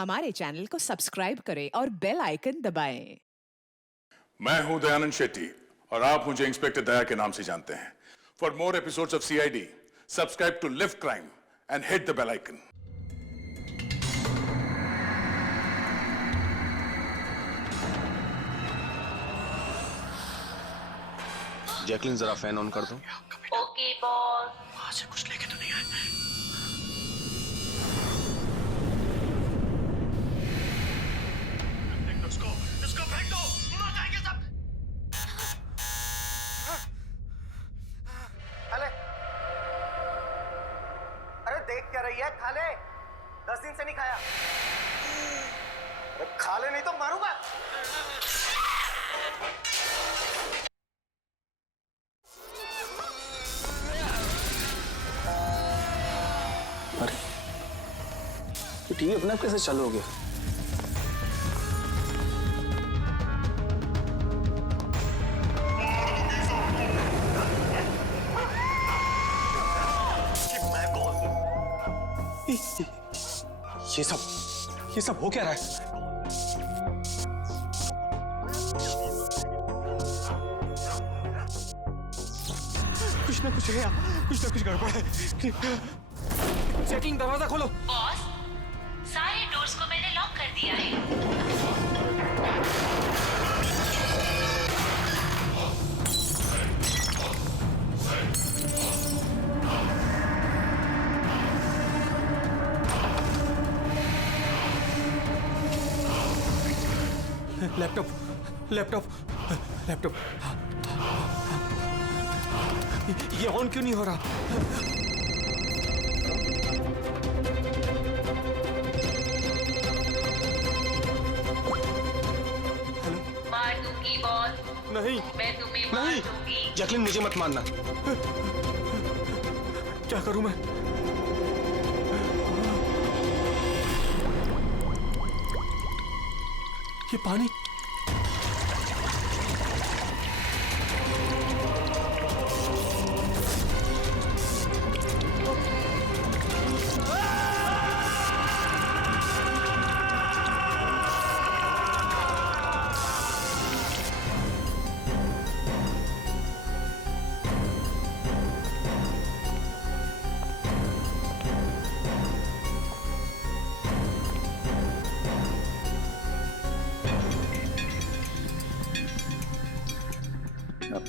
हमारे चैनल को सब्सक्राइब करें और बेल आइकन दबाएं। मैं हूं दयानंद शेट्टी और आप मुझे इंस्पेक्टर दया के नाम से जानते हैं। For more episodes of CID, subscribe to lift crime and hit the bell icon. Jacqueline जरा फैन ऑन कर दो। Okay boss. वहां से कुछ लेके तो नहीं आए। इसको फेंक दो, मर जाएंगे सब। अरे देख क्या रही है? खा ले, 10 दिन से नहीं खाया। अरे खा ले नहीं तो मारूंगा। अरे तो टीवी अपने आप कैसे चालू हो गया? ये सब हो क्या रहा है? कुछ ना कुछ गड़बड़ है। चेकिंग, दरवाजा खोलो। बॉस, सारे डोर्स को मैंने लॉक कर दिया है। लैपटॉप ये ऑन क्यों नहीं हो रहा? मार दूंगी बॉस, नहीं मैं तुम्हें मार नहीं, दूंगी। जैकलिन मुझे मत मारना। क्या करूं मैं? ये पानी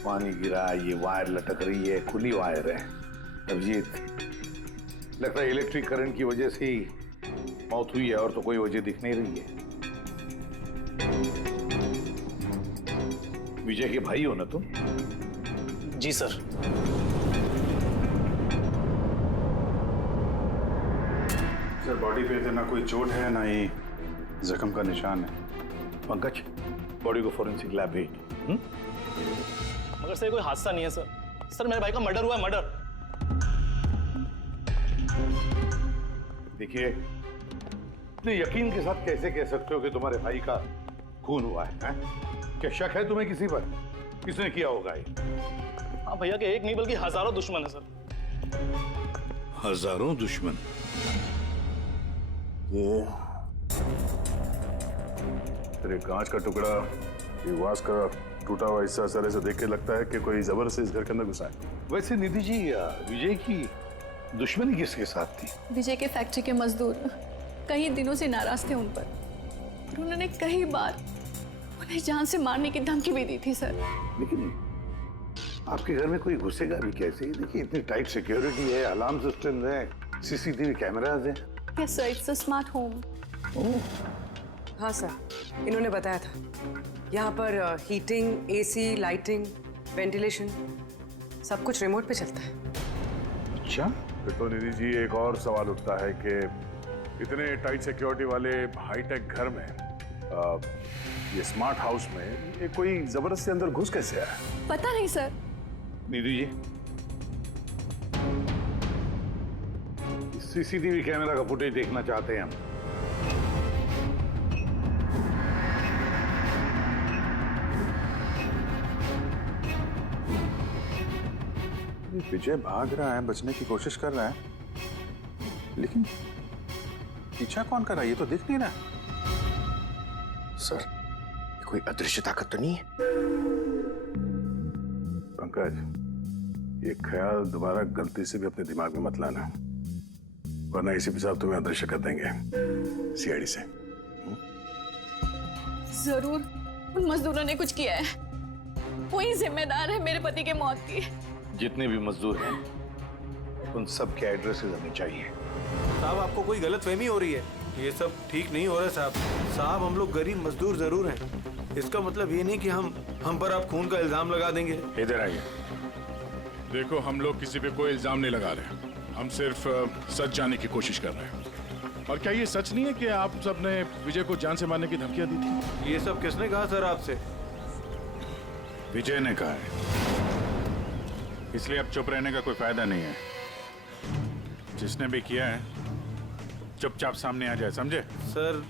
पानी गिरा, ये वायर लटक रही है, खुली वायर है। अभिजीत, लगता है इलेक्ट्रिक करंट की वजह से ही मौत हुई है और तो कोई वजह दिख नहीं रही है। विजय के भाई हो ना तुम? जी सर। सर, बॉडी पे तो ना कोई चोट है ना ही जख्म का निशान है। पंकज, बॉडी को फोरेंसिक लैब भेज दो। मगर सर कोई हादसा नहीं है सर। सर मेरे भाई का मर्डर हुआ है, मर्डर। देखिए, इतने यकीन के साथ कैसे कह सकते हो कि तुम्हारे भाई का खून हुआ है? क्या शक है तुम्हें किसी पर? किसने किया होगा ये? हाँ भैया के एक नहीं बल्कि हजारों दुश्मन है सर। हजारों दुश्मन? ये तेरे कांच का टुकड़ा, ये वास का टूटा हुआ हिस्सा सर ऐसे देख के लगता है कि कोई जबरदस्ती इस घर के अंदर घुसा है। वैसे निधि जी, विजय की दुश्मनी किसके साथ थी? विजय के फैक्ट्री के मजदूर कई दिनों से नाराज थे उन पर और उन्होंने कई बार उन्हें जान से मारने की धमकी भी दी थी सर। लेकिन आपके घर में कोई घुसेगा भी कैसे? देखिए, इतनी टाइट सिक्योरिटी है, अलार्म सिस्टम है, सीसीटीवी कैमराज है। Yes sir, it's a smart home. हाँ सर, इन्होंने बताया था। यहाँ पर हीटिंग, एसी, लाइटिंग, वेंटिलेशन सब कुछ रिमोट पे चलता है। अच्छा, फिर तो निधि जी एक और सवाल उठता है कि इतने टाइट सिक्योरिटी वाले हाईटेक घर में ये स्मार्ट हाउस में ये कोई जबरदस्ती अंदर घुस कैसे आया? पता नहीं sir. Nidhi ji, CCTV camera का फुटेज देखना चाहते हैं हम। विजय भाग रहा है, बचने की कोशिश कर रहा है, लेकिन पीछा कौन कर रहा है? ये तो दिख नहीं रहा। सर, ये कोई अदृश्य ताकत तो नहीं है? पंकज, ये ख्याल दोबारा गलती से भी अपने दिमाग में मत लाना, वरना इसी साहब तुम्हें अदृश्य कर देंगे सीआईडी से। जरूर उन मजदूरों ने कुछ किया है। वही जिम्मेदार है मेरे पति के मौत की। जितने भी मजदूर हैं, उन सब के एड्रेसेस हमें चाहिए। साहब, आपको कोई गलतफहमी हो रही है। ये सब ठीक नहीं हो रहा साहब। साहब, हम लोग गरीब मजदूर जरूर हैं। इसका मतलब ये नहीं कि हम पर आप खून का इल्जाम लगा देंगे। इधर आइए। देखो, हम लोग किसी पे कोई इल्जाम नहीं लगा रहे, हम सिर्फ सच जानने की कोशिश कर रहे हैं। और क्या ये सच नहीं है कि आप सबने विजय को जान से मारने की धमकियां दी थी? ये सब किसने कहा सर आपसे? विजय ने कहा है, इसलिए अब चुप रहने का कोई फायदा नहीं है। जिसने भी किया है चुपचाप सामने आ जाए, समझे? सर,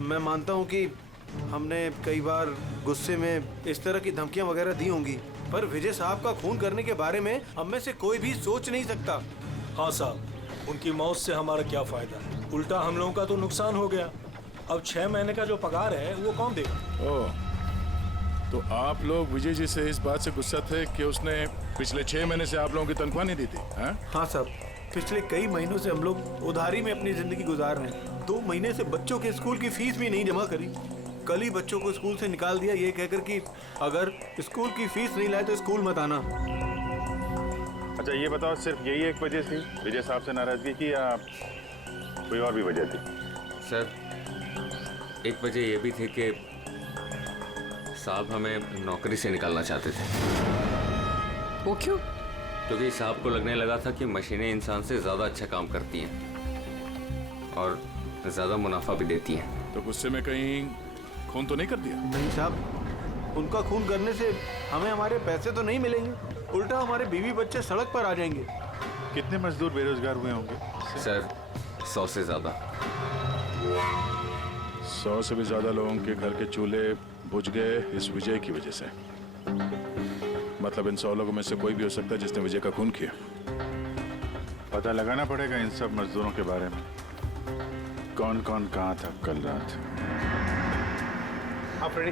मैं मानता हूँ कि हमने कई बार गुस्से में इस तरह की धमकियां वगैरह दी होंगी, पर विजय साहब का खून करने के बारे में हम में से कोई भी सोच नहीं सकता। हाँ साहब, उनकी मौत से हमारा क्या फायदा है? उल्टा हम लोगों का तो नुकसान हो गया। अब 6 महीने का जो पगार है वो कौन देगा? ओह, तो आप लोग विजय जी से इस बात से गुस्सा थे कि उसने पिछले 6 महीने से आप लोगों की तनख्वाह नहीं दी थी? हाँ साहब, पिछले कई महीनों से हम लोग उधारी में अपनी जिंदगी गुजार रहे हैं। 2 महीने से बच्चों के स्कूल की फीस भी नहीं जमा करी। कल ही बच्चों को स्कूल से निकाल दिया ये कहकर कि अगर स्कूल की फीस नहीं लाए तो स्कूल मत आना। अच्छा, ये बताओ, सिर्फ यही एक वजह थी विजय साहब से नाराजगी की, या कोई और भी वजह थी? सर, एक वजह ये भी थी कि साहब हमें नौकरी से निकालना चाहते थे। वो क्यों? क्योंकि साहब को लगने लगा था कि मशीनें इंसान से ज़्यादा अच्छा काम करती हैं और ज़्यादा मुनाफा भी देती हैं। तो गुस्से में कहीं खून तो नहीं कर दिया? नहीं साहब, उनका खून करने से हमें हमारे पैसे तो नहीं मिलेंगे, उल्टा हमारे बीवी बच्चे सड़क पर आ जाएंगे। कितने मजदूर बेरोजगार हुए होंगे? सर, 100 से ज़्यादा। 100 से भी ज़्यादा लोगों के घर के चूल्हे बुझ गए इस विजय की वजह से। मतलब इन 100 लोगों में से कोई भी हो सकता है जिसने विजय का खून किया। पता लगाना पड़ेगा इन सब मजदूरों के बारे में, कौन कौन कहाँ था कल रात। हाँ फ्रेडी,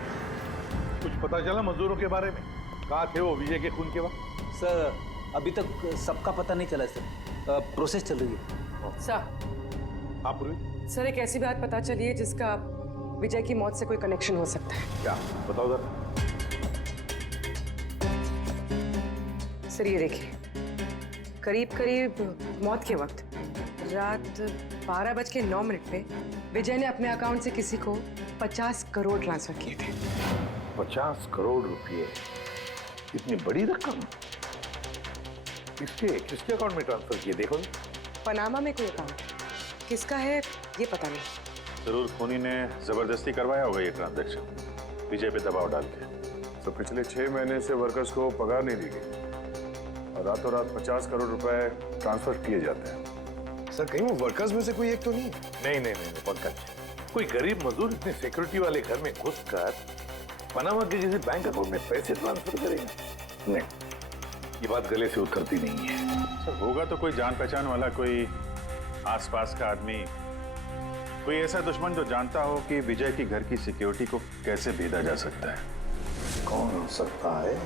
कुछ पता चला मजदूरों के बारे में? कहाँ थे वो विजय के खून के वक्त? सर, अभी तक सबका पता नहीं चला सर। प्रोसेस चल रही है। सर, आप पूरी? सर, एक ऐसी बात पता चली है जिसका विजय की मौत से कोई कनेक्शन हो सकता है। क्या? बताओ जरा। सर, ये देखिए, करीब करीब मौत के वक्त रात 12:09 पे विजय ने अपने अकाउंट से किसी को 50 करोड़ ट्रांसफर किए थे। 50 करोड़ रुपए? इतनी बड़ी रकम किसके किसके अकाउंट में ट्रांसफर किए? देखो, पनामा में कोई अकाउंट किसका है ये पता नहीं। जरूर खूनी ने जबरदस्ती करवाया होगा ये ट्रांजैक्शन, विजय पे दबाव डाल के। तो पिछले 6 महीने से वर्कर्स को पगार नहीं दी गई और रातों रात 50 करोड़ रुपए ट्रांसफर किए जाते हैं। सर, कहीं वो वर्कर्स में से कोई एक तो नहीं? नहीं पंकज, कोई गरीब मजदूर इतने सिक्योरिटी वाले घर में घुसकर पनामा के किसी बैंक अकाउंट में पैसे ट्रांसफर करेगा? नहीं, ये बात गले से उतरती नहीं है। सर, होगा तो कोई जान पहचान वाला, कोई आसपास का आदमी, कोई ऐसा दुश्मन जो जानता हो कि विजय की घर की सिक्योरिटी को कैसे भेदा जा सकता है। कौन हो सकता है?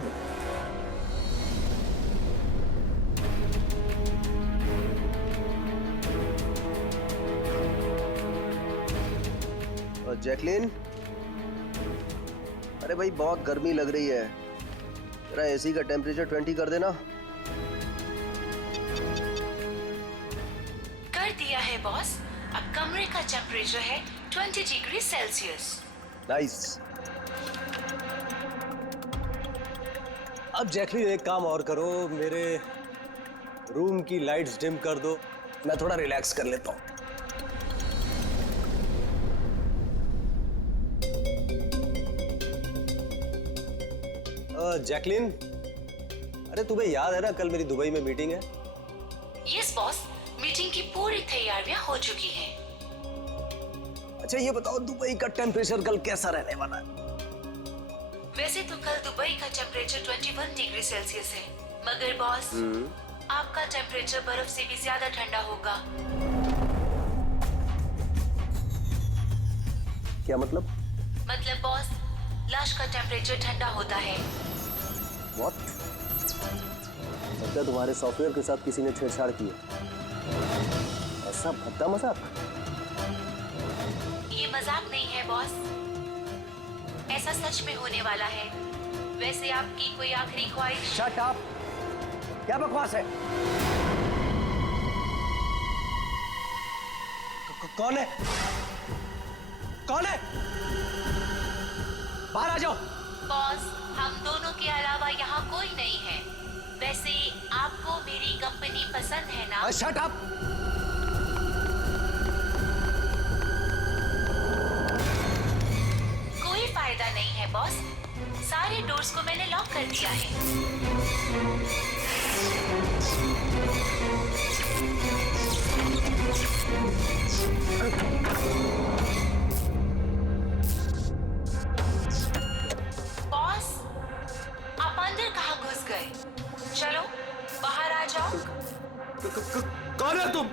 जैकलिन, अरे भाई बहुत गर्मी लग रही है, जरा एसी का टेम्परेचर 20 कर देना। कर दिया है बॉस। अब कमरे का टेम्परेचर है 20 डिग्री सेल्सियस। नाइस। अब जैकलिन, एक काम और करो, मेरे रूम की लाइट्स डिम कर दो, मैं थोड़ा रिलैक्स कर लेता हूँ। जैकलिन, अरे तुम्हें याद है ना कल मेरी दुबई में मीटिंग है? यस बॉस, मीटिंग की पूरी तैयारियां हो चुकी हैं। अच्छा, ये बताओ दुबई का टेम्परेचर कल कैसा रहने वाला है? वैसे तो कल दुबई का टेम्परेचर 21 डिग्री सेल्सियस है, मगर बॉस आपका टेम्परेचर बर्फ से भी ज्यादा ठंडा होगा। क्या मतलब? मतलब बॉस, लाश का टेम्परेचर ठंडा होता है। What? लगता है तुम्हारे सॉफ्टवेयर के साथ किसी ने छेड़छाड़ की है। ऐसा भद्दा मजाक? ये मजाक नहीं है बॉस, ऐसा सच में होने वाला है। वैसे आपकी कोई आखिरी ख्वाहिश? Shut up! क्या बकवास है? कौन है? कौन है? बाहर आ जाओ। बॉस, हम दोनों के अलावा यहाँ कोई नहीं है। वैसे आपको मेरी कंपनी पसंद है ना? Shut up! कोई फायदा नहीं है बॉस, सारे डोर्स को मैंने लॉक कर दिया है। बॉस, आप अंदर कहाँ घुस गए? चलो बाहर आ जाओ। कौन है तुम?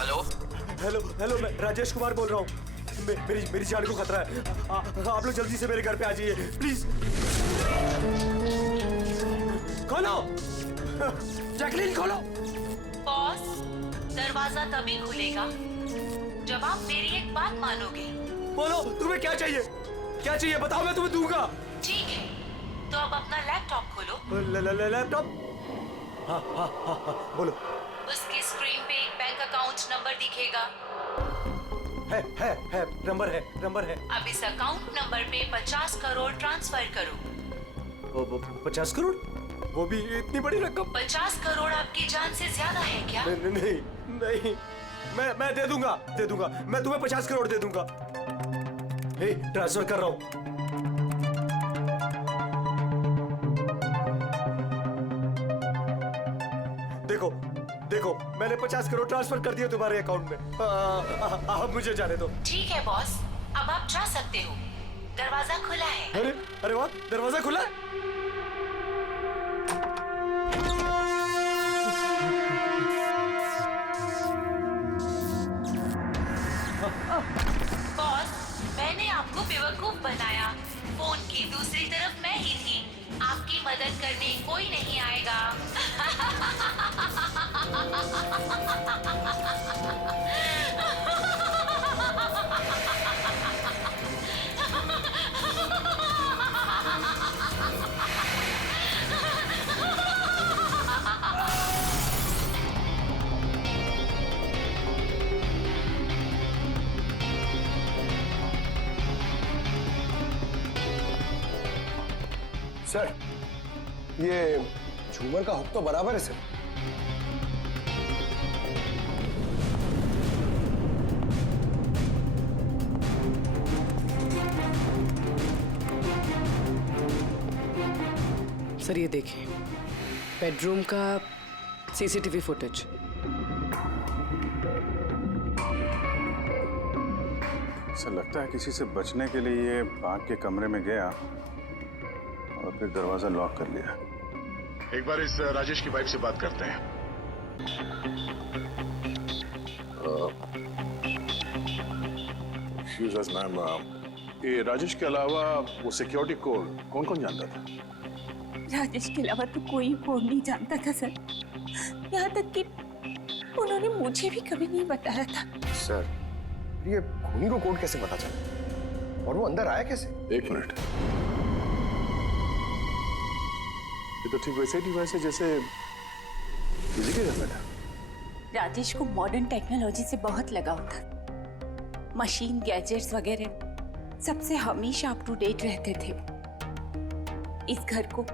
हेलो हेलो हेलो, मैं राजेश कुमार बोल रहा हूँ। मेरी जान को खतरा है। आप लोग जल्दी से मेरे घर पे आ जाइए प्लीज। खोलो, जैकलीन खोलो। बॉस, दरवाजा तभी खुलेगा जब आप मेरी एक बात मानोगे। बोलो, तुम्हें क्या चाहिए? क्या चाहिए बताओ, मैं तुम्हें दूंगा। ठीक है, तो अब अपना लैपटॉप खोलो। लैपटॉप? हाँ हाँ हाँ हाँ, बोलो। उसकी स्क्रीन पे एक बैंक अकाउंट नंबर दिखेगा। है, नंबर है। अब इस अकाउंट नंबर पे 50 करोड़ ट्रांसफर करो। 50 करोड़? वो भी इतनी बड़ी रकम? 50 करोड़ आपकी जान से ज्यादा है क्या? नहीं, मैं दे दूंगा। मैं तुम्हें 50 करोड़ दे दूंगा। ट्रांसफर कर रहा हूँ। देखो, मैंने 50 करोड़ ट्रांसफर कर दिए तुम्हारे अकाउंट में। अब मुझे जाने दो। ठीक है बॉस, अब आप जा सकते हो। दरवाजा खुला है। अरे वाह, दरवाजा खुला है। बॉस, मैंने आपको बेवकूफ बनाया। फोन की दूसरी तरफ मैं ही थी। आपकी मदद करने कोई नहीं आएगा। सर, ये झूमर का हुक तो बराबर है सर। सर ये देखिए, बेडरूम का सीसीटीवी फुटेज। सर, लगता है किसी से बचने के लिए ये बाग के कमरे में गया और फिर दरवाजा लॉक कर लिया। एक बार इस राजेश की वाइफ से बात करते हैं। एक्सक्यूज अस मैम, ये राजेश के अलावा वो सिक्योरिटी कोड कौन कौन जानता था? राजेश के अलावा तो कोई कोड नहीं जानता था सर। यहाँ तक कि उन्होंने मुझे भी कभी नहीं बताया था। सर, ये खूनी को कोड कैसे पता चला और वो अंदर आया कैसे? एक मिनट, ये तो ठीक वैसे डिवाइस है जैसे किसी के घर में था। राजेश को मॉडर्न टेक्नोलॉजी से बहुत लगाव था। मशीन, गैजेट्स वगैरह सबसे हमेशा अप टू डेट रहते थे। इस घर को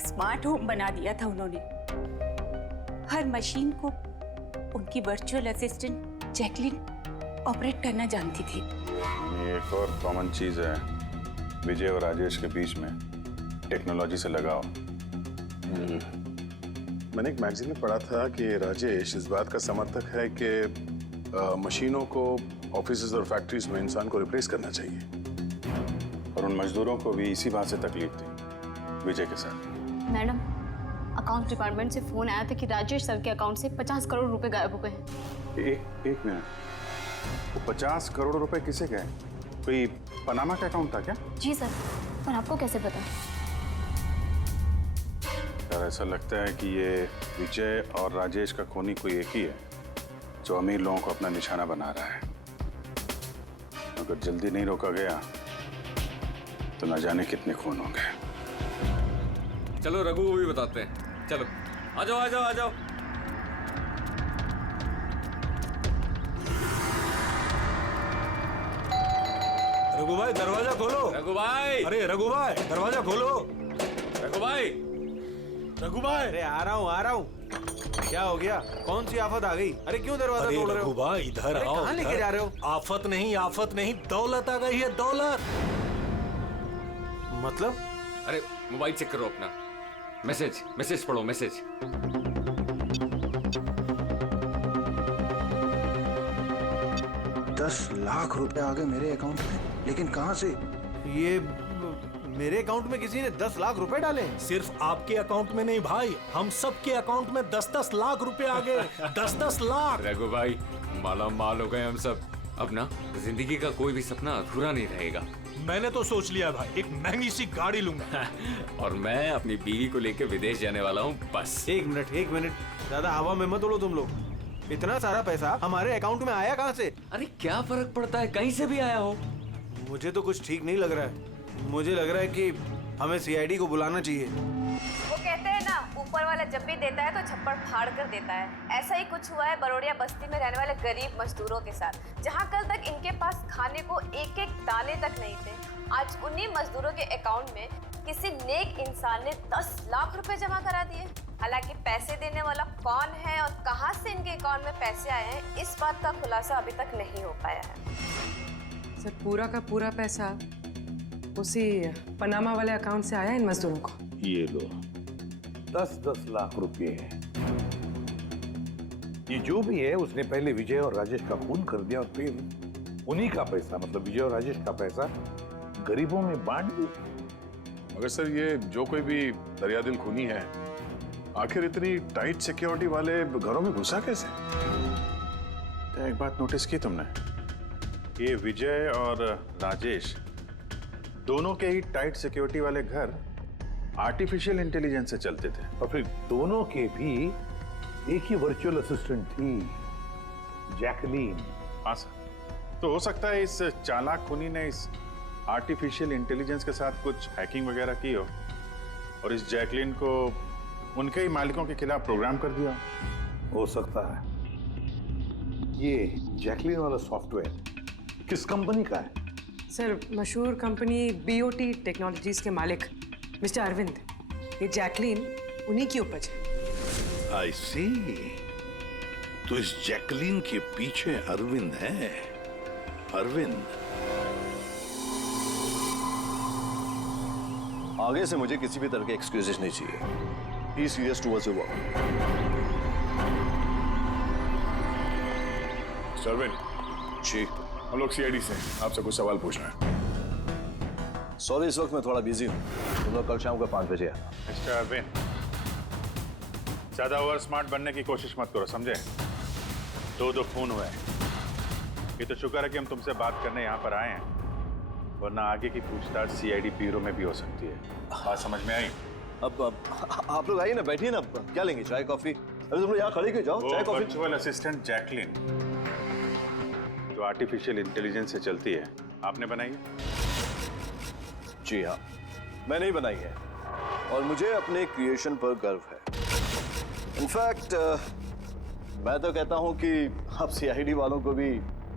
स्मार्ट होम बना दिया था उन्होंने। हर मशीन को उनकी वर्चुअल असिस्टेंट जैकलिन ऑपरेट करना जानती थी। ये एक और कॉमन चीज है विजय और राजेश के बीच में, टेक्नोलॉजी से लगाव। मैंने एक मैगजीन में पढ़ा था कि राजेश इस बात का समर्थक है कि मशीनों को ऑफिसेज और फैक्ट्रीज में इंसान को रिप्लेस करना चाहिए। और उन मजदूरों को भी इसी बात से तकलीफ थी विजय के साथ। मैडम, अकाउंट डिपार्टमेंट से फोन आया था कि राजेश सर के अकाउंट से 50 करोड़ रुपए गायब हो गए हैं। एक मिनट, वो 50 करोड़ रुपए किसे गए? कोई पनामा का अकाउंट था क्या? जी सर, पर आपको कैसे पता? यार ऐसा लगता है कि ये विजय और राजेश का खूनी कोई एक ही है जो अमीर लोगों को अपना निशाना बना रहा है। अगर जल्दी नहीं रोका गया तो न जाने कितने खून होंगे। चलो रघु को भी बताते हैं। चलो आ जाओ आ जाओ आ जाओ। रघु भाई दरवाजा खोलो। रघु भाई, अरे रघु भाई दरवाजा खोलो। रघु भाई, रघु भाई, अरे आ रहा हूँ। क्या हो गया? कौन सी आफत आ गई? अरे क्यों दरवाजा तोड़ रहे हो? रघु भाई इधर आओ। कहाँ लेके जा रहे हो? आफत नहीं, दौलत आ गई है, दौलत। मतलब? अरे मोबाइल चेक करो अपना। मैसेज पढ़ो, मैसेज। 10 लाख रुपए आ गए मेरे अकाउंट में, लेकिन कहां से? ये मेरे अकाउंट में किसी ने 10 लाख रुपए डाले? सिर्फ आपके अकाउंट में नहीं भाई, हम सब के अकाउंट में 10-10 लाख रुपए आ गए। 10-10 लाख। रघु भाई माला माल हो गए हम सब। अब ना जिंदगी का कोई भी सपना अधूरा नहीं रहेगा। मैंने तो सोच लिया भाई, एक महंगी सी गाड़ी लूंगा। और मैं अपनी बीवी को लेकर विदेश जाने वाला हूँ बस। एक मिनट, ज्यादा हवा में मत उड़ो तुम लोग। इतना सारा पैसा हमारे अकाउंट में आया कहाँ से? अरे क्या फर्क पड़ता है, कहीं से भी आया हो। मुझे तो कुछ ठीक नहीं लग रहा है। मुझे लग रहा है कि हमें सीआईडी को बुलाना चाहिए। वो कहते हैं ना, ऊपर वाला जब भी देता है तो छप्पड़ फाड़ कर देता है। ऐसा ही कुछ हुआ है बरोड़िया बस्ती में रहने वाले गरीब मजदूरों के साथ, जहां कल तक इनके पास खाने को एक एक दाने तक नहीं थे। आज उन्हीं मजदूरों के अकाउंट में किसी नेक इंसान ने 10 लाख रुपए जमा करा दिए। हालांकि पैसे देने वाला कौन है और कहां से इनके अकाउंट में पैसे आए हैं, इस बात का खुलासा अभी तक नहीं हो पाया है। सर, पूरा का पूरा पैसा उसी पनामा वाले अकाउंट से आया इन मजदूरों को। ये लो 10-10 लाख रुपए है। ये जो भी है उसने पहले विजय और राजेश का खून कर दिया और फिर उन्हीं का पैसा, मतलब विजय और राजेश का पैसा गरीबों में बांट दिया। मगर सर ये जो कोई भी दरियादिल खूनी है, आखिर इतनी टाइट सिक्योरिटी वाले घरों में घुसा कैसे? क्या एक बात नोटिस की तुमने? ये विजय और राजेश दोनों के ही टाइट सिक्योरिटी वाले घर आर्टिफिशियल इंटेलिजेंस से चलते थे, और फिर दोनों के भी एक ही वर्चुअल असिस्टेंट थी, जैकलीन। हाँ सर, तो हो सकता है इस चालाक खूनी ने इस आर्टिफिशियल इंटेलिजेंस के साथ कुछ हैकिंग वगैरह की हो और इस जैकलीन को उनके ही मालिकों के खिलाफ प्रोग्राम कर दिया। हो सकता है। ये जैकलीन वाला सॉफ्टवेयर किस कंपनी का है? सर, मशहूर कंपनी बीओटी टेक्नोलॉजीज के मालिक मिस्टर अरविंद। ये जैकलीन उन्हीं की उपज है। आई सी। तो इस जैकलीन के पीछे अरविंद है। अरविंद। आगे से मुझे किसी भी तरह के एक्सक्यूजेस नहीं चाहिए। Be serious towards your work. सरविन जी, हम लोग सीआईडी से आपसे कुछ सवाल पूछना है। सॉरी, इस वक्त मैं थोड़ा बिजी हूँ। तुम लोग कल शाम को 5 बजे आना। मिस्टर अरविंद, ज्यादा ओवर स्मार्ट बनने की कोशिश मत करो, समझे? 2 खून हुए। ये तो शुक्र है कि हम तुमसे बात करने यहाँ पर आए हैं, वरना आगे की पूछताछ सीआईडी ब्यूरो में भी हो सकती है। बात समझ में आई? अब आप लोग आइए ना, बैठिए ना। क्या लेंगे, चाय कॉफी? अरे तुम लोग यहाँ खड़े क्यों? जाओ चाय कॉफी। वर्चुअल असिस्टेंट जैकलिन जो आर्टिफिशियल इंटेलिजेंस से चलती है, आपने बनाई है? जी हाँ, मैंने ही बनाई है और मुझे अपने क्रिएशन पर गर्व है। इनफैक्ट मैं तो कहता हूँ कि आप सीआईडी वालों को भी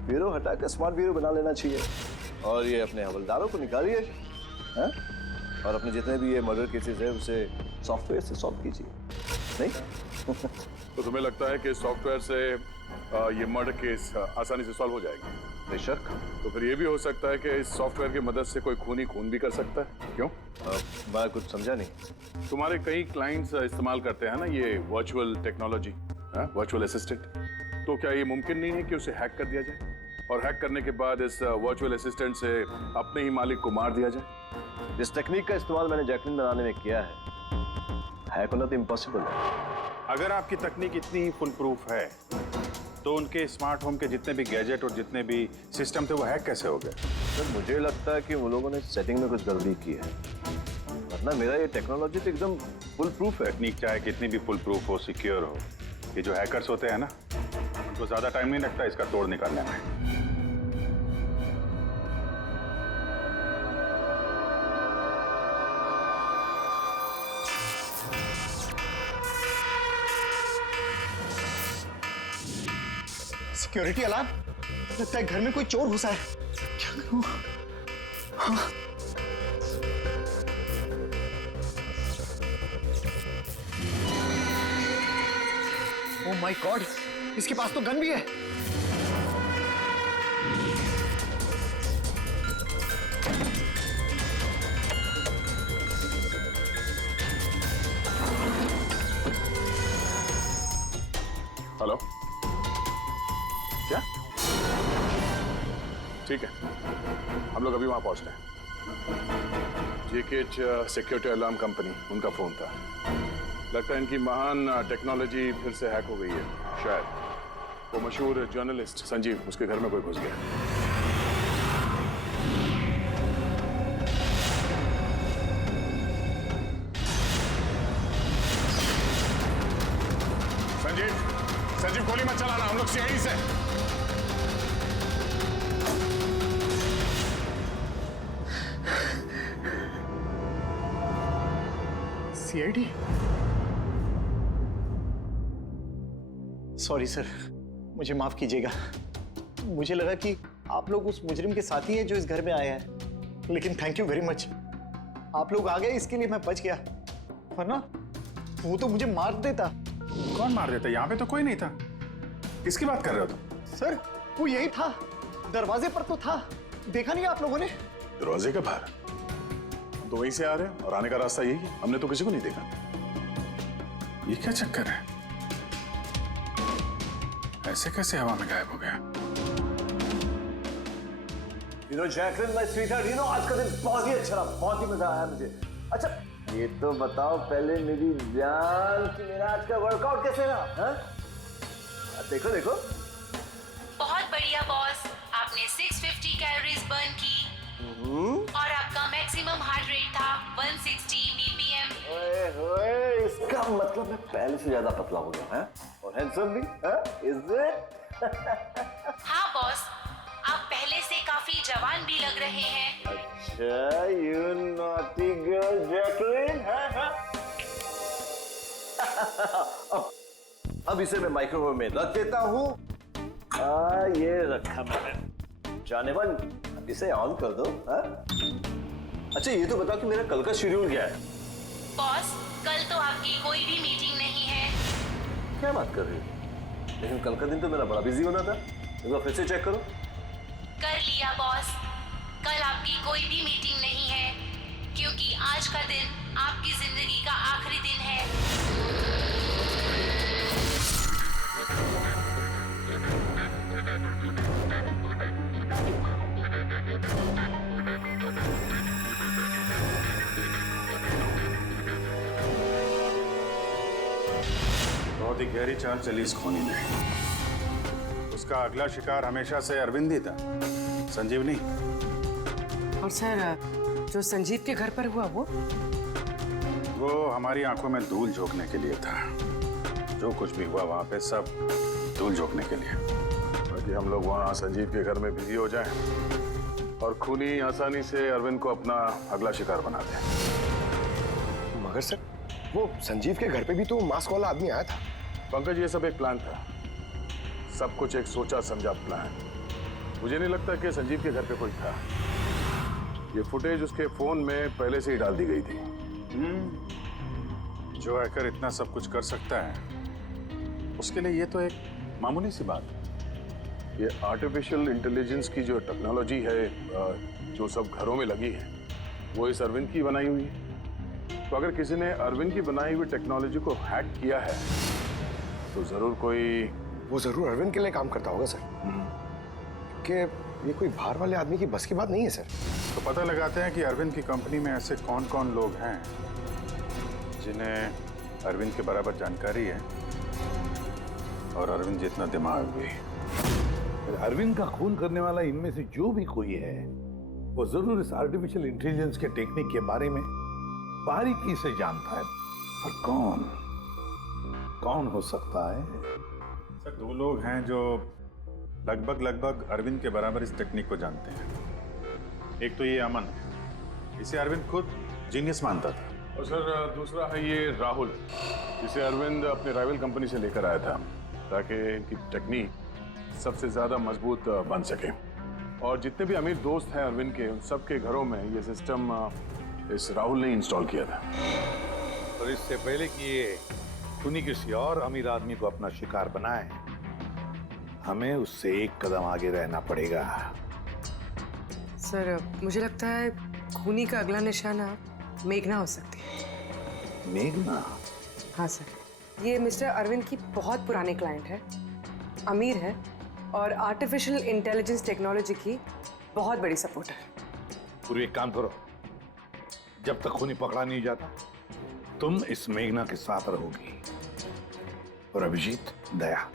ब्यूरो हटाकर स्मार्ट ब्यूरो बना लेना चाहिए और ये अपने हवलदारों को निकालिए, हैं? और अपने जितने भी ये मर्डर केसेस है उसे सॉफ्टवेयर से सॉल्व कीजिए, नहीं? तो तुम्हें लगता है कि सॉफ्टवेयर से ये मर्डर केस आसानी से सॉल्व हो जाएगा? बेशक। तो फिर ये भी हो सकता है कि इस सॉफ्टवेयर की मदद से कोई खूनी खून भी कर सकता है। क्यों? मैं कुछ समझा नहीं। तुम्हारे कई क्लाइंट्स इस्तेमाल करते हैं ना ये वर्चुअल टेक्नोलॉजी, वर्चुअल असिस्टेंट। तो क्या ये मुमकिन नहीं है कि उसे हैक कर दिया जाए और हैक करने के बाद इस वर्चुअल असिस्टेंट से अपने ही मालिक को मार दिया जाए? इस टेक्निक का इस्तेमाल मैंने जैकलिन बनाने में किया है। हैक होना तो इम्पॉसिबल है। अगर आपकी तकनीक इतनी फुल प्रूफ है तो उनके स्मार्ट होम के जितने भी गैजेट और जितने भी सिस्टम थे वो हैक कैसे हो गए? सर मुझे लगता है कि वो लोगों ने सेटिंग में कुछ गड़बड़ी की है, वरना मेरा ये टेक्नोलॉजी तो एकदम फुल प्रूफ है। तकनीक चाहे कितनी भी फुल प्रूफ हो, सिक्योर हो, ये जो हैकर्स होते हैं ना, उनको ज्यादा टाइम नहीं लगता इसका तोड़ निकालने में। सिक्योरिटी अलार्म, लगता है घर में कोई चोर घुसा है। क्या करूं? हाँ। ओह माय गॉड, इसके पास तो गन भी है। हेलो, क्या? ठीक है, हम लोग अभी वहां पहुंचते हैं। जेकेएच सिक्योरिटी अलार्म कंपनी, उनका फोन था। लगता है इनकी महान टेक्नोलॉजी फिर से हैक हो गई है। शायद वो मशहूर जर्नलिस्ट संजीव, उसके घर में कोई घुस गया। संजीव गोली मत चलाना, हम लोग सीआईडी से। सीआईडी? सॉरी सर, मुझे माफ कीजिएगा। मुझे लगा कि आप लोग उस मुजरिम के साथी हैं जो इस घर में आए हैं, लेकिन थैंक यू वेरी मच, आप लोग आ गए, इसके लिए मैं बच गया, वरना वो तो मुझे मार देता। कौन मार देता? यहाँ पे तो कोई नहीं था। किसकी बात कर रहे हो तुम? सर वो यही था, दरवाजे पर तो था, देखा नहीं आप लोगों ने? दरवाजे के बाहर? हम तो वहीं से आ रहे हैं और आने का रास्ता यही है, हमने तो किसी को नहीं देखा। ये क्या चक्कर है? ऐसे कैसे हवा में गायब हो गया? जैकलिन माय स्वीटहार्ट, आज का दिन बहुत ही अच्छा रहा, बहुत ही मजा आया मुझे। अच्छा ये तो बताओ पहले मेरी जान कि मेरा आज का वर्कआउट कैसे रहा? हाँ? देखो देखो। बहुत बढ़िया बॉस, आपने 650 कैलोरीज बर्न की और आपका मैक्सिमम हार्ट रेट था 160 बीपीएम। ओए होए, इसका मतलब मैं पहले से ज्यादा पतला हो गया है और हैंडसम भी, इज इट? हाँ बॉस, आप पहले से काफी जवान भी लग रहे हैं। अच्छा, यू नॉटी गर्ल जैकलिन। अब इसे मैं माइक्रोवेव में रख देता हूँ। ये रखा मैंने। जाने मन, अब इसे ऑन कर दो। अच्छा ये तो बताओ कि मेरा कल का शेड्यूल क्या है? बॉस, कल तो आपकी कोई भी मीटिंग नहीं है। क्या बात कर रही हो? लेकिन कल का दिन तो मेरा बड़ा बिजी होना था। एक बार फिर से चेक करो। कर लिया बॉस, कल आपकी कोई भी मीटिंग नहीं है, क्योंकि आज का दिन आपकी जिंदगी का आखिरी दिन है। बहुत ही गहरी चाल चली इस खूनी ने। उसका अगला शिकार हमेशा से अरविंद ही था, संजीव नहीं। और सर जो संजीव के घर पर हुआ वो हमारी आंखों में धूल झोंकने के लिए था। जो कुछ भी हुआ वहां पे सब धूल झोंकने के लिए, ताकि हम लोग वहां संजीव के घर में बिजी हो जाएं और खूनी आसानी से अरविंद को अपना अगला शिकार बना दे। मगर सर वो संजीव के घर पे भी तो मास्क वाला आदमी आया था। पंकज, ये सब एक प्लान था, सब कुछ एक सोचा समझा प्लान। मुझे नहीं लगता कि संजीव के घर पे कोई था। ये फुटेज उसके फोन में पहले से ही डाल दी गई थी। जो हैकर इतना सब कुछ कर सकता है, उसके लिए ये तो एक मामूली सी बात है। ये आर्टिफिशियल इंटेलिजेंस की जो टेक्नोलॉजी है, जो सब घरों में लगी है, वो इस अरविंद की बनाई हुई है। तो अगर किसी ने अरविंद की बनाई हुई टेक्नोलॉजी को हैक किया है, तो जरूर वो जरूर अरविंद के लिए काम करता होगा सर, कि ये कोई बाहर वाले आदमी की बस की बात नहीं है सर। तो पता लगाते हैं कि अरविंद की कंपनी में ऐसे कौन कौन लोग हैं जिन्हें अरविंद के बराबर जानकारी है और अरविंद जितना दिमाग भी। अरविंद का खून करने वाला इनमें से जो भी कोई है वो जरूर इस आर्टिफिशियल इंटेलिजेंस के टेक्निक के बारे में बारीकी से जानता है। पर कौन हो सकता है? सर, दो लोग हैं जो लगभग अरविंद के बराबर इस टेक्निक को जानते हैं। एक तो ये अमन, इसे अरविंद खुद जीनियस मानता था। और सर दूसरा है ये राहुल, जिसे अरविंद अपने राइवल कंपनी से लेकर आया था ताकि इनकी टेक्निक सबसे ज्यादा मजबूत बन सके। और जितने भी अमीर दोस्त हैं अरविंद के, उन सबके घरों में ये सिस्टम इस राहुल ने इंस्टॉल किया था। और इससे पहले कि ये खूनी किसी और अमीर आदमी को अपना शिकार बनाए, हमें उससे एक कदम आगे रहना पड़ेगा। सर मुझे लगता है खूनी का अगला निशाना मेघना हो सकती है। मेघना? हाँ सर, ये मिस्टर अरविंद की बहुत पुरानी क्लाइंट है, अमीर है और आर्टिफिशियल इंटेलिजेंस टेक्नोलॉजी की बहुत बड़ी सपोर्टर है। पूरी एक काम करो, जब तक खूनी पकड़ा नहीं जाता तुम इस मेघना के साथ रहोगी। और अभिजीत, दया,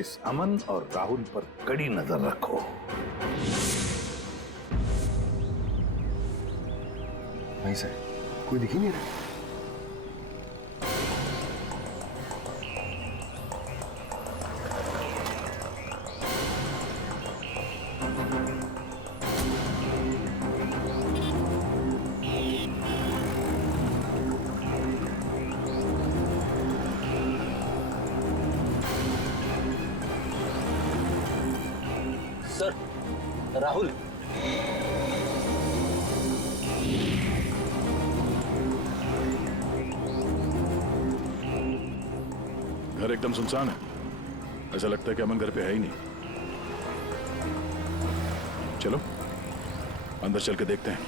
इस अमन और राहुल पर कड़ी नजर रखो। नहीं सर, कोई दिख ही नहीं रहा। सर, राहुल। घर एकदम सुनसान है, ऐसा लगता है कि अमन घर पे है ही नहीं। चलो अंदर चल के देखते हैं।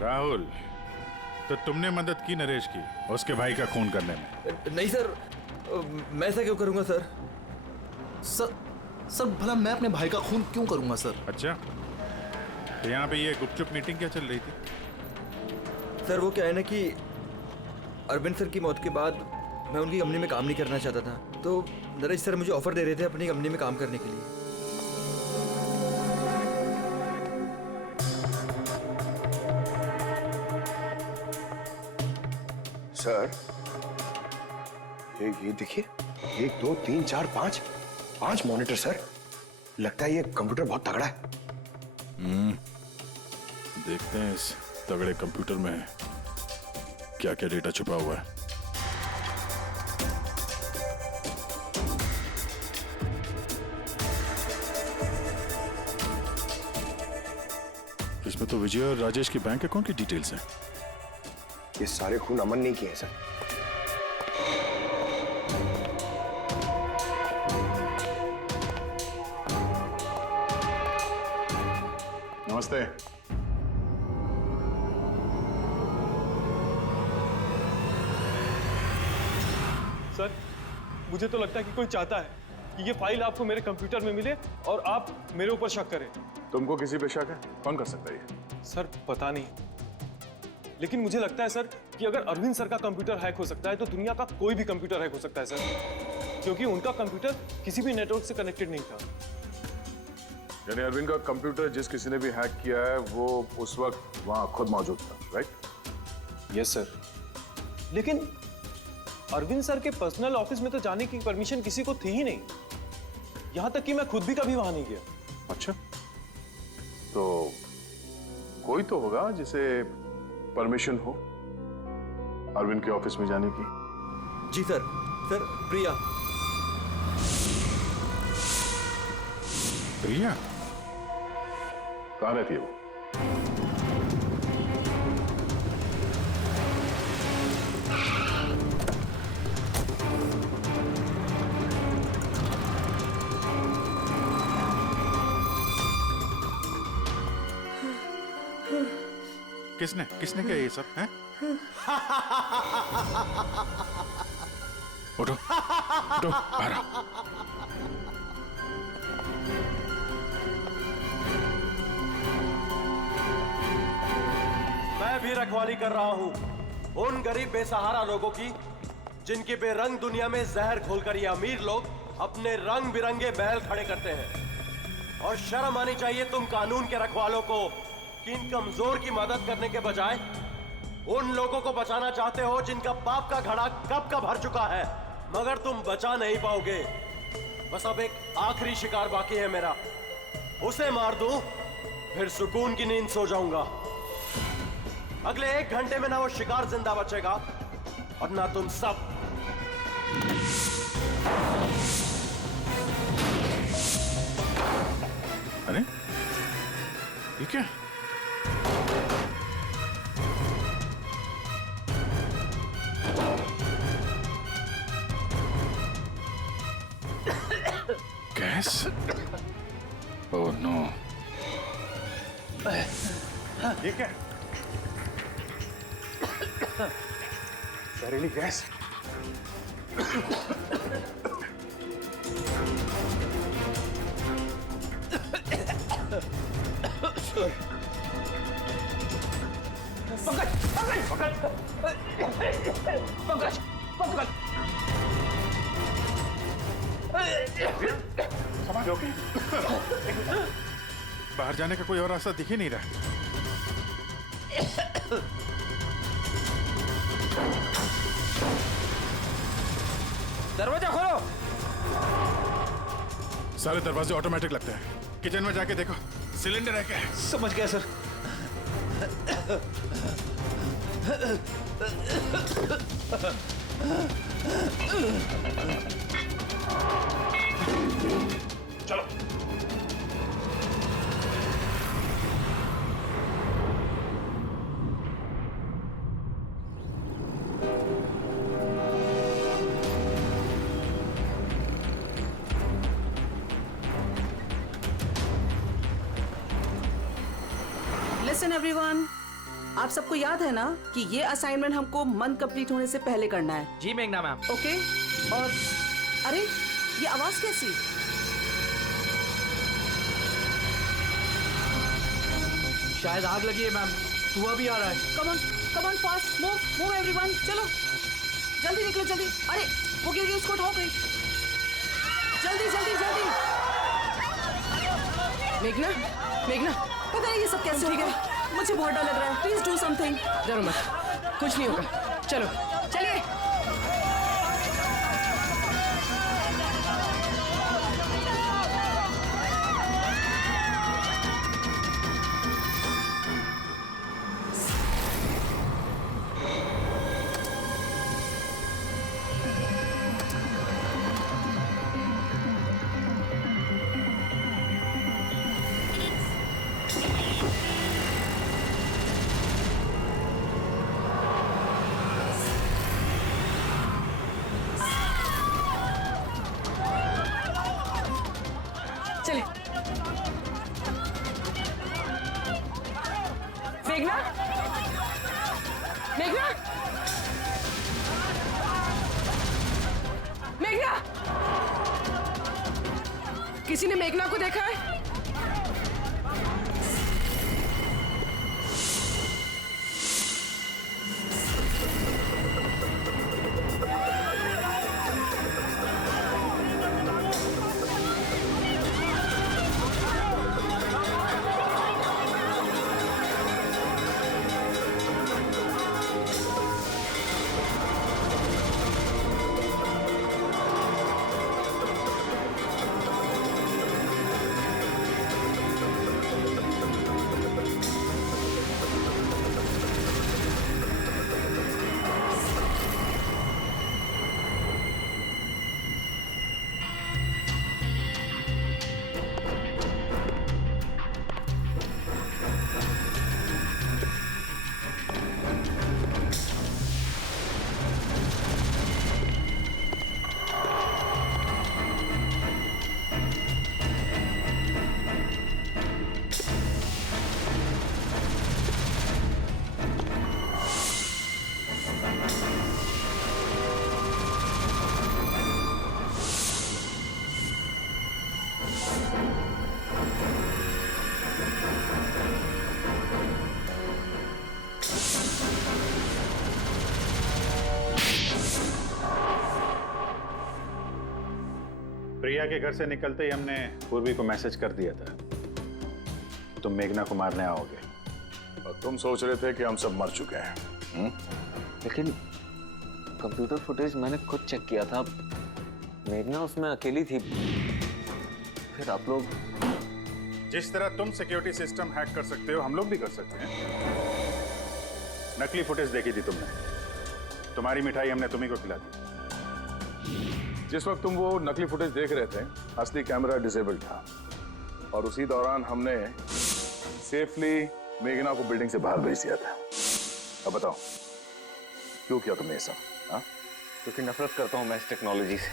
राहुल, तो तुमने मदद की नरेश की उसके भाई का खून करने में? नहीं सर, मैं ऐसा क्यों करूंगा सर? सर भला मैं अपने भाई का खून क्यों करूंगा सर? अच्छा, तो यहाँ पे ये गुपचुप मीटिंग क्या चल रही थी? सर वो क्या है ना कि अरविंद सर की मौत के बाद मैं उनकी कंपनी में काम नहीं करना चाहता था, तो नरेश सर मुझे ऑफर दे रहे थे अपनी कंपनी में काम करने के लिए। सर ये देखिए, 1 2 3 4 5 मॉनिटर सर। लगता है ये कंप्यूटर बहुत तगड़ा है। देखते हैं इस तगड़े कंप्यूटर में क्या क्या डेटा छुपा हुआ है। इसमें तो विजय और राजेश के बैंक अकाउंट की डिटेल्स हैं। ये सारे खून अमन नहीं किए सर। नमस्ते। सर मुझे तो लगता है कि कोई चाहता है कि ये फाइल आपको मेरे कंप्यूटर में मिले और आप मेरे ऊपर शक करें। तुमको किसी पे शक है? कौन कर सकता है ये? सर पता नहीं, लेकिन मुझे लगता है सर कि अगर अरविंद सर का कंप्यूटर हैक हो सकता है तो दुनिया का कोई भी कंप्यूटर हैक हो सकता है सर, क्योंकि उनका कंप्यूटर किसी भी नेटवर्क से कनेक्टेड नहीं था। यानी अरविंद का कंप्यूटर जिस किसी ने भी हैक किया है वो उस वक्त वहां खुद मौजूद था, राइट? Yes sir. लेकिन अरविंद सर के पर्सनल ऑफिस में तो जाने की परमिशन किसी को थी ही नहीं, यहां तक कि मैं खुद भी कभी वहां नहीं गया। अच्छा, तो कोई तो होगा जिसे परमिशन हो अरविंद के ऑफिस में जाने की। जी सर। सर प्रिया। प्रिया कहाँ रहती है वो? किसने किसने किया ये सब हैं? उठो उठो बाहर आओ। मैं भी रखवाली कर रहा हूं उन गरीब बेसहारा लोगों की जिनके बेरंग दुनिया में जहर घोलकर ये अमीर लोग अपने रंग बिरंगे महल खड़े करते हैं। और शर्म आनी चाहिए तुम कानून के रखवालों को कि इन कमजोर की मदद करने के बजाय उन लोगों को बचाना चाहते हो जिनका पाप का घड़ा कब का भर चुका है, मगर तुम बचा नहीं पाओगे। बस अब एक आखिरी शिकार बाकी है मेरा, उसे मार दूं फिर सुकून की नींद सो जाऊंगा। अगले 1 घंटे में ना वो शिकार जिंदा बचेगा और ना तुम सब। अरे ये क्या? गैस? Oh no. ये क्या? जहरीली गैस। पंकज पंकज पंकज पंकज समाज ओके? बाहर जाने का कोई और रास्ता दिख ही नहीं रहा। दरवाजा खोलो। सारे दरवाजे ऑटोमेटिक लगते हैं। किचन में जाके देखो सिलेंडर है क्या? समझ गया सर। चलो। लिसन एवरीवन, आप सबको याद है ना कि ये असाइनमेंट हमको मंथ कंप्लीट होने से पहले करना है। जी मेघना मैम। ओके। और अरे ये आवाज कैसी? शायद आग लगी है मैम, धुआं भी आ रहा है। Come on fast, move everyone, चलो जल्दी निकलो जल्दी। अरे वो गिर गई, उसको उठाओ कोई, जल्दी जल्दी जल्दी। मेघना पता नहीं ये सब कैसे हो गया? मुझे बहुत डर लग रहा है। Please do something. डरो मत, कुछ नहीं होगा। चलो चलिए। चले। मेघना मेघना मेघना, किसी ने मेघना को देखा है? प्रिया के घर से निकलते ही हमने पूर्वी को मैसेज कर दिया था तुम मेघना को मारने आओगे। और तुम सोच रहे थे कि हम सब मर चुके हैं। लेकिन कंप्यूटर फुटेज मैंने खुद चेक किया था, मेघना उसमें अकेली थी। फिर आप लोग जिस तरह तुम सिक्योरिटी सिस्टम हैक कर सकते हो हम लोग भी कर सकते हैं। नकली फुटेज देखी थी तुमने, तुम्हारी मिठाई हमने तुम्ही को खिला दी। जिस वक्त तुम वो नकली फुटेज देख रहे थे असली कैमरा डिसेबल था और उसी दौरान हमने सेफली मेघना को बिल्डिंग से बाहर भेज दिया था। अब बताओ क्यों किया तुमने ये सब? हाँ, क्योंकि नफरत करता हूं मैं इस टेक्नोलॉजी से।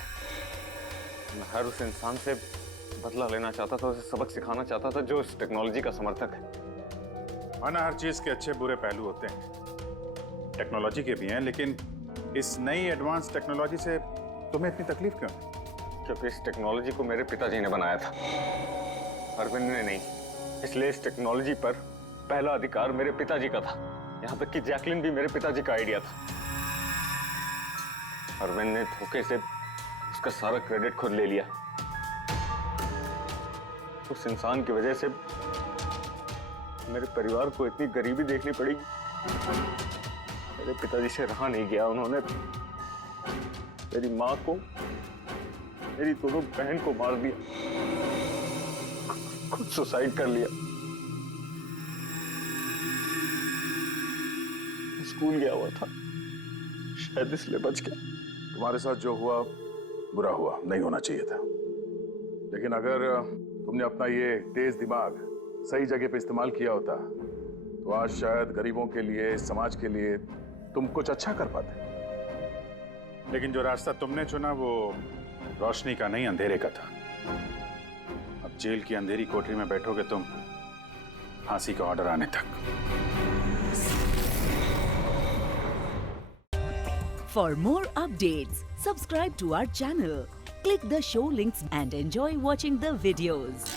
मैं हर उस इंसान से बदला लेना चाहता था, उसे सबक सिखाना चाहता था जो इस टेक्नोलॉजी का समर्थक है। माना हर चीज के अच्छे बुरे पहलू होते हैं, टेक्नोलॉजी के भी हैं, लेकिन इस नई एडवांस टेक्नोलॉजी से तुम्हें इतनी तकलीफ क्यों है? क्योंकि इस टेक्नोलॉजी को मेरे पिताजी ने बनाया था, अरविंद ने नहीं। इसलिए इस टेक्नोलॉजी पर पहला अधिकार मेरे पिताजी का था। यहाँ तक कि जैकलिन भी मेरे पिताजी का आइडिया था। अरविंद ने धोखे से उसका सारा क्रेडिट खुद ले लिया। उस इंसान की वजह से मेरे परिवार को इतनी गरीबी देखनी पड़ी। मेरे पिताजी से रहा नहीं गया, उन्होंने मेरी माँ को, मेरी दोनों बहन को मार दिया, खुद सुसाइड कर लिया। स्कूल गया हुआ था, शायद इसलिए बच गया। तुम्हारे साथ जो हुआ बुरा हुआ, नहीं होना चाहिए था। लेकिन अगर तुमने अपना ये तेज दिमाग सही जगह पे इस्तेमाल किया होता तो आज शायद गरीबों के लिए, समाज के लिए तुम कुछ अच्छा कर पाते। लेकिन जो रास्ता तुमने चुना वो रोशनी का नहीं, अंधेरे का था। अब जेल की अंधेरी कोठरी में बैठोगे तुम फांसी का ऑर्डर आने तक। For more updates, subscribe to our channel, click the show links and enjoy watching the videos.